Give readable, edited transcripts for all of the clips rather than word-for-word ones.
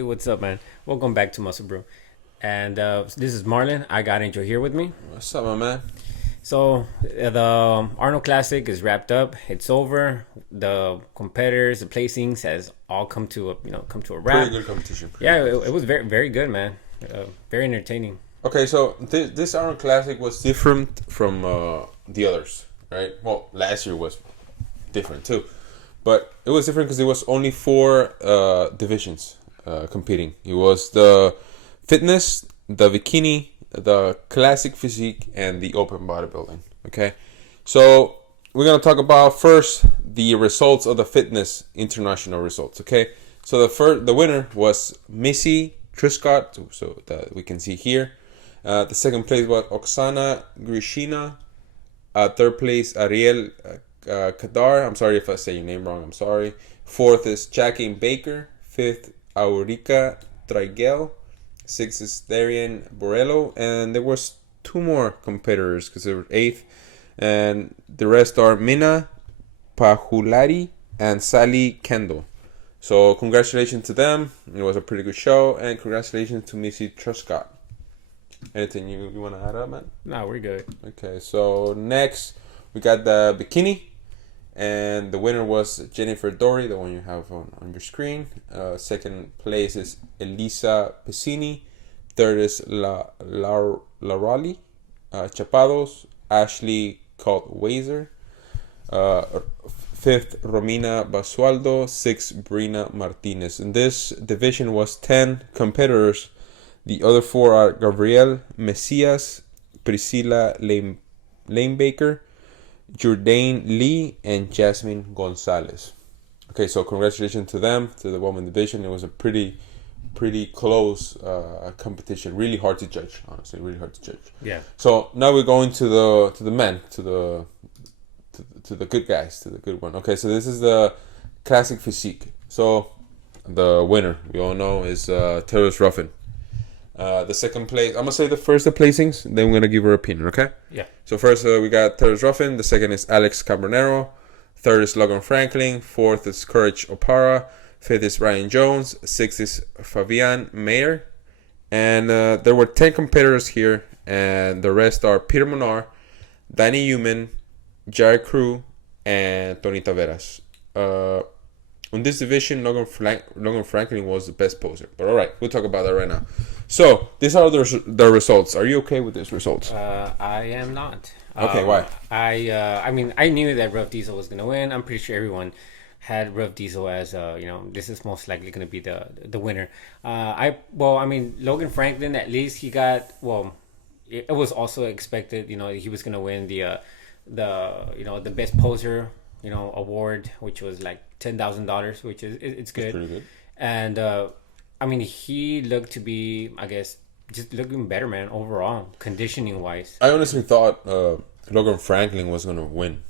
Hey, what's up, man? Welcome back to MuscleBrew. And this is Marlon. I got Angel here with me. What's up, my man? So the Arnold Classic is wrapped up. It's over. The competitors, the placings has all come to a wrap. Pretty good competition. It was very very good, man. Very entertaining. Okay, so this Arnold Classic was different from the others, right? Well, last year was different too, but it was different because it was only 4 divisions competing. It was the fitness, the bikini, the classic physique, and the open bodybuilding. Okay, so we're gonna talk about first the results of the fitness international results. Okay, so the winner was Missy Truscott, so that we can see here. The second place was Oksana Grishina. Third place Ariel Kadar. I'm sorry if I say your name wrong. I'm sorry. Fourth is Jackie Baker. Fifth Aurica Traigel. Sixth is Darian Borello, and there was 2 more competitors because there were 8th, and the rest are Mina Pahulari and Sally Kendall. So congratulations to them. It was a pretty good show, and congratulations to Missy Truscott. Anything you want to add up, man? No, we're good. Okay, so next we got the bikini, and the winner was Jennifer Dorie, the one you have on your screen. Second place is Elisa Pesini. Third is Larali Chapados. Ashley Caldwazer. Fifth, Romina Basualdo. Sixth, Brina Martinez. In this division was 10 competitors. The other 4 are Gabrielle Messias, Priscilla Lanebaker, Jourdain Lee, and Jasmine Gonzalez. Okay, so congratulations to them, to the women division. It was a pretty close competition. Really hard to judge, honestly. Really hard to judge. Yeah. So now we're going to the men, to the good guys, to the good one. Okay, so this is the classic physique. So the winner, we all know, is Terrence Ruffin. The second place, I'm gonna say the placings, then we're gonna give our opinion, okay? Yeah. So first we got Terrence Ruffin. The second is Alex Cabronero. Third is Logan Franklin. Fourth is Courage Opara. Fifth is Ryan Jones. Sixth is Fabian Mayer. And there were 10 competitors here, and the rest are Peter Monar, Danny Human, Jared Crew, and Tony Taveras. In this division, Logan Franklin was the best poser. But all right, we'll talk about that right now. So these are the results. Are you okay with these results? I am not. Okay, why? I mean, I knew that Ruff Diesel was gonna win. I'm pretty sure everyone had Ruff Diesel as this is most likely gonna be the winner. Logan Franklin, at least he got, it was also expected. He was gonna win the best poser award, which was like $10,000, which is it's good. It's pretty good. And he looked to be, I guess, just looking better, man, overall, conditioning wise. I honestly thought Logan Franklin was gonna win.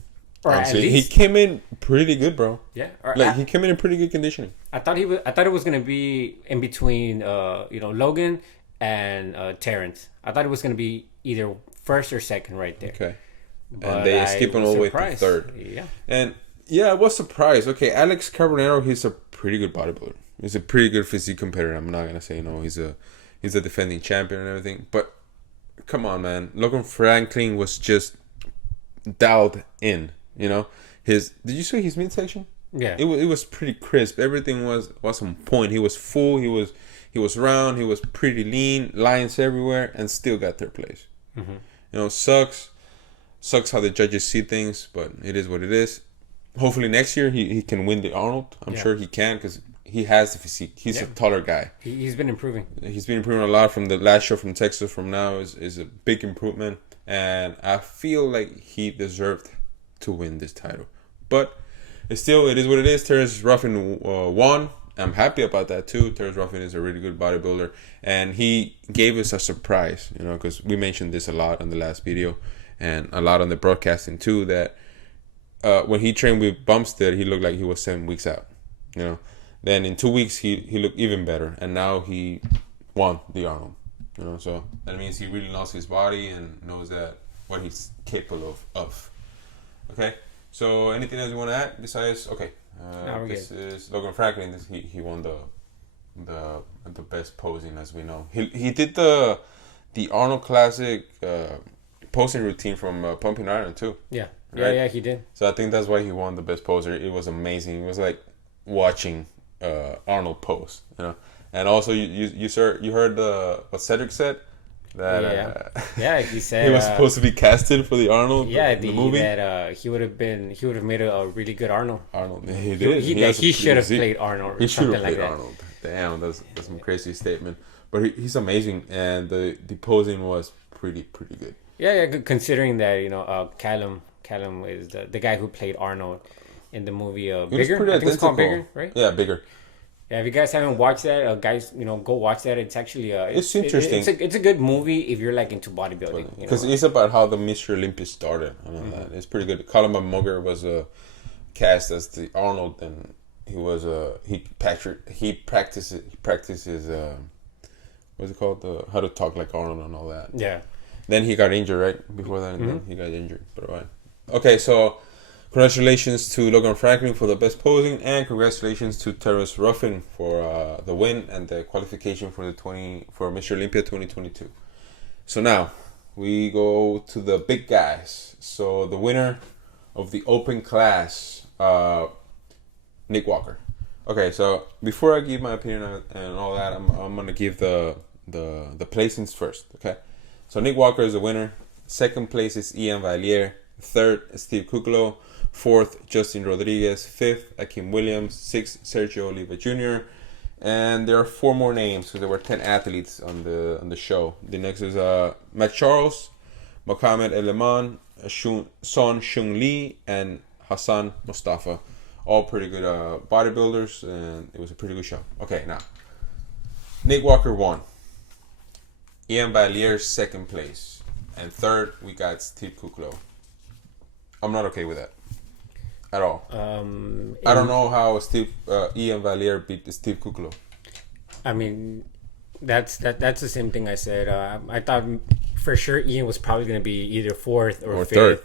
Or honestly, at least, he came in pretty good, bro. Yeah, he came in pretty good conditioning. I thought it was gonna be in between, Logan and Terrence. I thought it was gonna be either first or second right there. Okay. But and they skipped all the way to third. Yeah. And I was surprised. Okay, Alex Cabronero, he's a pretty good bodybuilder. He's a pretty good physique competitor. I'm not gonna say he's a defending champion and everything. But come on, man. Logan Franklin was just dialed in. Did you see his midsection? Yeah. It was pretty crisp. Everything was on point. He was full. He was round. He was pretty lean. Lines everywhere, and still got third place. Mm-hmm. Sucks how the judges see things, but it is what it is. Hopefully next year he can win the Arnold. I'm sure he can, because he has the physique. He's a taller guy. He's been improving. He's been improving a lot from the last show from Texas. From now is a big improvement, and I feel like he deserved to win this title. But it is what it is. Terrence Ruffin won. I'm happy about that too. Terrence Ruffin is a really good bodybuilder, and he gave us a surprise. Because we mentioned this a lot on the last video, and a lot on the broadcasting too. That when he trained with Bumstead, he looked like he was 7 weeks out. Then in 2 weeks he looked even better, and now he won the Arnold. So that means he really knows his body and knows that what he's capable of. Okay. So anything else you want to add besides? Okay. No, this is Logan Franklin. He won the best posing as we know. He did the Arnold Classic posing routine from Pumping Iron too. Yeah. Right? Yeah, he did. So I think that's why he won the best poser. It was amazing. It was like watching Arnold pose, you know. And also you heard what Cedric said, that he said he was supposed to be casted for the Arnold the movie. That he would have made a really good Arnold. He did. He should have played Arnold. He should have played like Arnold. Damn, that's some crazy statement. But he's amazing, and the posing was pretty good. Yeah, considering that, you know, Callum is the guy who played Arnold in the movie Bigger. I think it's called Bigger, right? Yeah, Bigger. Yeah, if you guys haven't watched that, guys, you know, go watch that. It's actually it's interesting. It's a good movie if you're like into bodybuilding. Because it's about how the Mr. Olympia started. I know that. It's pretty good. Colin Mugger was cast as the Arnold, and he practices what's it called, how to talk like Arnold and all that. Yeah. Then he got injured right before that, and then he got injured. But right. Okay, so congratulations to Logan Franklin for the best posing, and congratulations to Terrence Ruffin for the win and the qualification for Mr. Olympia 2022. So now we go to the big guys. So the winner of the open class, Nick Walker. Okay, so before I give my opinion and all that, I'm gonna give the placings first. Okay, so Nick Walker is the winner. Second place is Ian Valier. Third, Steve Kuclo. Fourth, Justin Rodriguez. Fifth, Akeem Williams. Sixth, Sergio Oliva Jr. And there are 4 more names because there were 10 athletes on the show. The next is Matt Charles, Mohamed Eleman, Son Shung Lee, and Hassan Mustafa. All pretty good bodybuilders, and it was a pretty good show. Okay, now Nick Walker won. Ian Valier second place, and third we got Steve Kuclo. I'm not okay with that at all. I don't know how Ian Valier beat Steve Kuclo. I mean, that's the same thing I said. I thought for sure Ian was probably going to be either fourth or fifth. Third.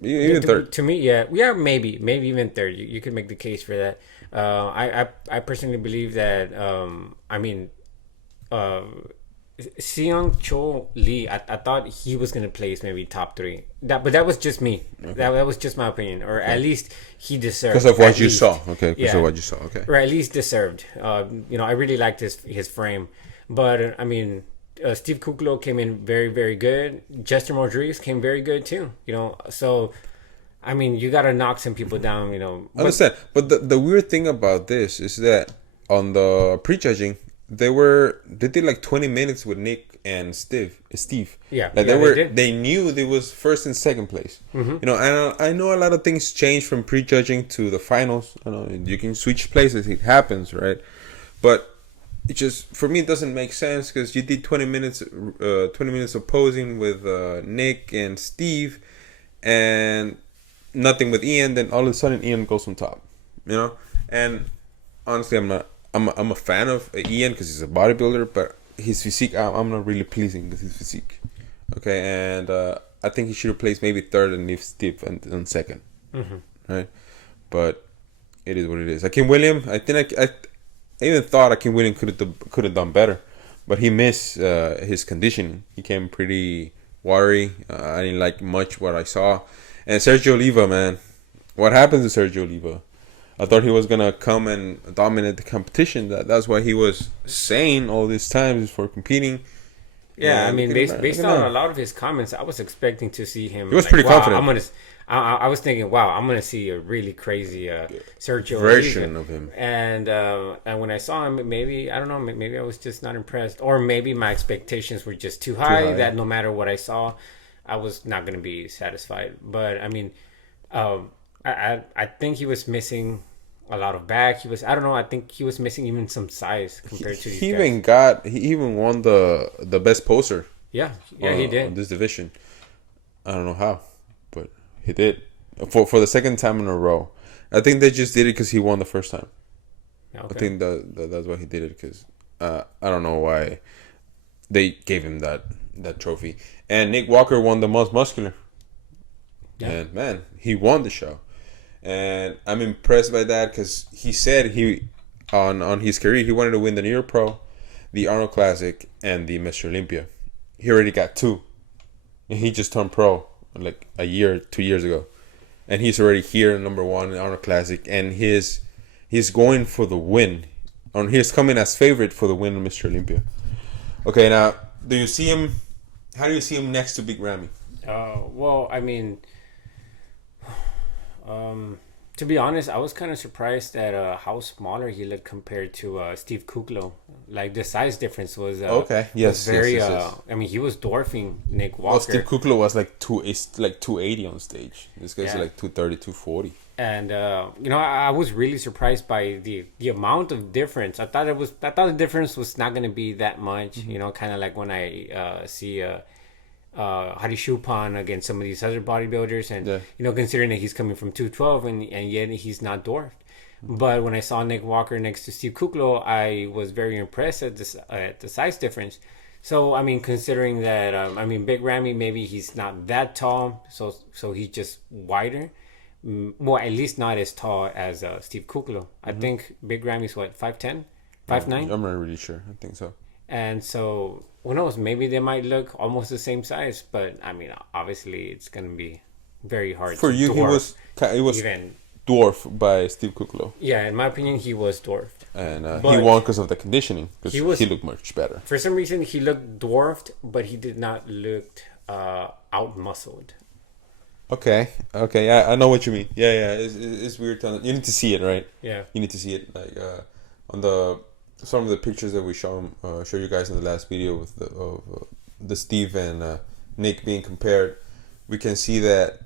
Even third. To me, yeah, maybe even third. You could make the case for that. I personally believe that. Seong Cho Lee, I thought he was gonna place maybe top 3. But that was just me. Okay. That was just my opinion, or at least he deserved. Because of what you saw, okay. Because of what you saw, okay. Or at least deserved. I really liked his frame, but I mean, Steve Kuclo came in very, very good. Justin Rodriguez came very good too. So I mean, you gotta knock some people down. I understand, but the weird thing about this is that on the prejudging, they did like 20 minutes with Nick and Steve. Yeah, like they knew they was first and second place. And I know a lot of things change from prejudging to the finals. I know you can switch places; it happens, right? But it just, for me, it doesn't make sense because you did 20 minutes of posing with Nick and Steve, and nothing with Ian. Then all of a sudden, Ian goes on top. And honestly, I'm a fan of Ian because he's a bodybuilder, but his physique, I'm not really pleasing with his physique. Okay, and I think he should have placed maybe third and leave Steve and second. Right? But it is what it is. Akeem Williams, I even thought Akeem Williams could have done better, but he missed his conditioning. He came pretty watery. I didn't like much what I saw. And Sergio Oliva, man, what happened to Sergio Oliva? I thought he was gonna come and dominate the competition. That's why he was saying all these times for competing. Yeah, I mean, based on a lot of his comments, I was expecting to see him. He was pretty confident. I was thinking, wow, I'm gonna see a really crazy Sergio version of him. And when I saw him, maybe I don't know, maybe I was just not impressed, or maybe my expectations were just too high. That no matter what I saw, I was not gonna be satisfied. But I mean, I think he was missing a lot of back. I think he was missing even some size compared to these guys. He even won the best poser. Yeah, he did. In this division. I don't know how, but he did. For the second time in a row. I think they just did it because he won the first time. Okay. I think that's why he did it, because I don't know why they gave him that trophy. And Nick Walker won the most muscular. Yeah. And man, he won the show. And I'm impressed by that because he said on his career. He wanted to win the New York Pro, the Arnold Classic, and the Mr. Olympia. He already got 2. And he just turned pro like 2 years ago. And he's already here, #1 in Arnold Classic. And he's going for the win. And he's coming as favorite for the win of Mr. Olympia. Okay, now, do you see him? How do you see him next to Big Ramy? Well, I mean, to be honest, I was kind of surprised at how smaller he looked compared to Steve Kuklo. Like the size difference was okay. Yes, was very. yes. I mean, he was dwarfing Nick Walker. Well, Steve Kuklo was like 280 on stage. This guy's like 230, 240. And I was really surprised by the amount of difference. I thought the difference was not going to be that much. Mm-hmm. Kind of like when I see Hari Shupan against some of these other bodybuilders, and considering that he's coming from 212 and yet he's not dwarfed. But when I saw Nick Walker next to Steve Kuklo, I was very impressed at the size difference. So I mean, considering that Big Ramy, maybe he's not that tall, so he's just wider. Well, at least not as tall as Steve Kuklo. I think Big Ramy's what, 5'10", 5'9"? I'm not really sure. I think so. And so, who knows? Maybe they might look almost the same size, but I mean, obviously, it's gonna be very hard for to you. dwarf He was dwarfed by Steve Kuklo. Yeah, in my opinion, he was dwarfed, and he won because of the conditioning. Because he looked much better. For some reason, he looked dwarfed, but he did not look out muscled. Okay, yeah, I know what you mean. Yeah, it's weird. You need to see it, right? Yeah, you need to see it. Like on some of the pictures that we show you guys in the last video with the Steve and Nick being compared, we can see that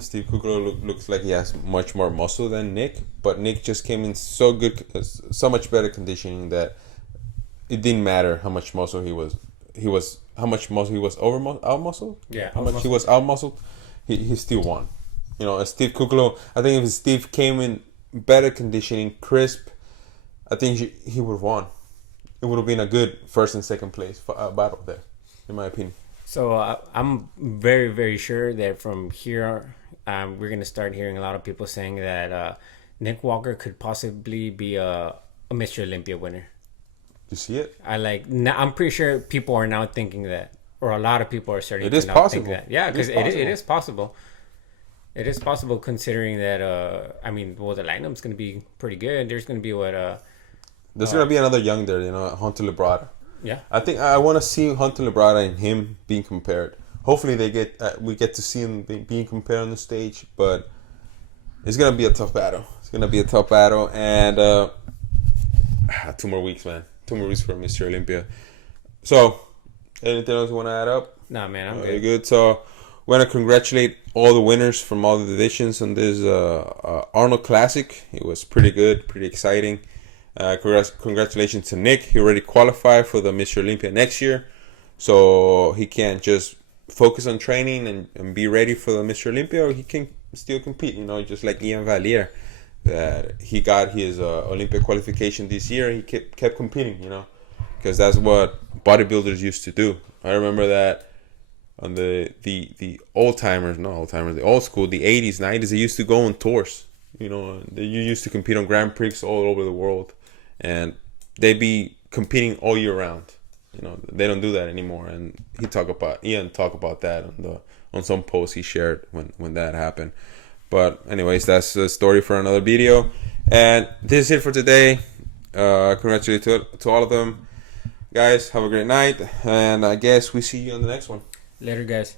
Steve Kuklo looks like he has much more muscle than Nick, but Nick just came in so much better conditioning that it didn't matter how much muscle he was how much muscle he was out muscled. Yeah, how much he was out muscled. He still won. Steve Kuklo, I think if Steve came in better conditioning, crisp, I think he would have won. It would have been a good first and second place battle there, in my opinion. So I'm very, very sure that from here, we're going to start hearing a lot of people saying that Nick Walker could possibly be a Mr. Olympia winner. You see it? I'm pretty sure people are now thinking that. Or a lot of people are starting to now think that. Yeah, because it is possible. It is possible considering that, the lineup's going to be pretty good. There's going to be There's going to be another young there, Hunter Labrada. Yeah. I think I want to see Hunter Labrada and him being compared. Hopefully we get to see him being compared on the stage, but it's going to be a tough battle. And 2 more weeks, man. 2 more weeks for Mr. Olympia. So, anything else you want to add up? Nah, man, I'm good. Good. So, we want to congratulate all the winners from all the divisions on this Arnold Classic. It was pretty good, pretty exciting. Congratulations to Nick. He already qualified for the Mr. Olympia next year. So, he can just focus on training and be ready for the Mr. Olympia, or he can still compete, just like Ian Valier. That he got his Olympic qualification this year. He kept competing, because that's what bodybuilders used to do. I remember that on the old timers, not old timers, the old school, the 80s, 90s, they used to go on tours. You used to compete on Grand Prix all over the world, and they'd be competing all year round. They don't do that anymore. And Ian talked about that on some posts he shared when that happened. But anyways, that's a story for another video. And this is it for today. Congratulations to all of them. Guys, have a great night. And I guess we see you on the next one. Later, guys.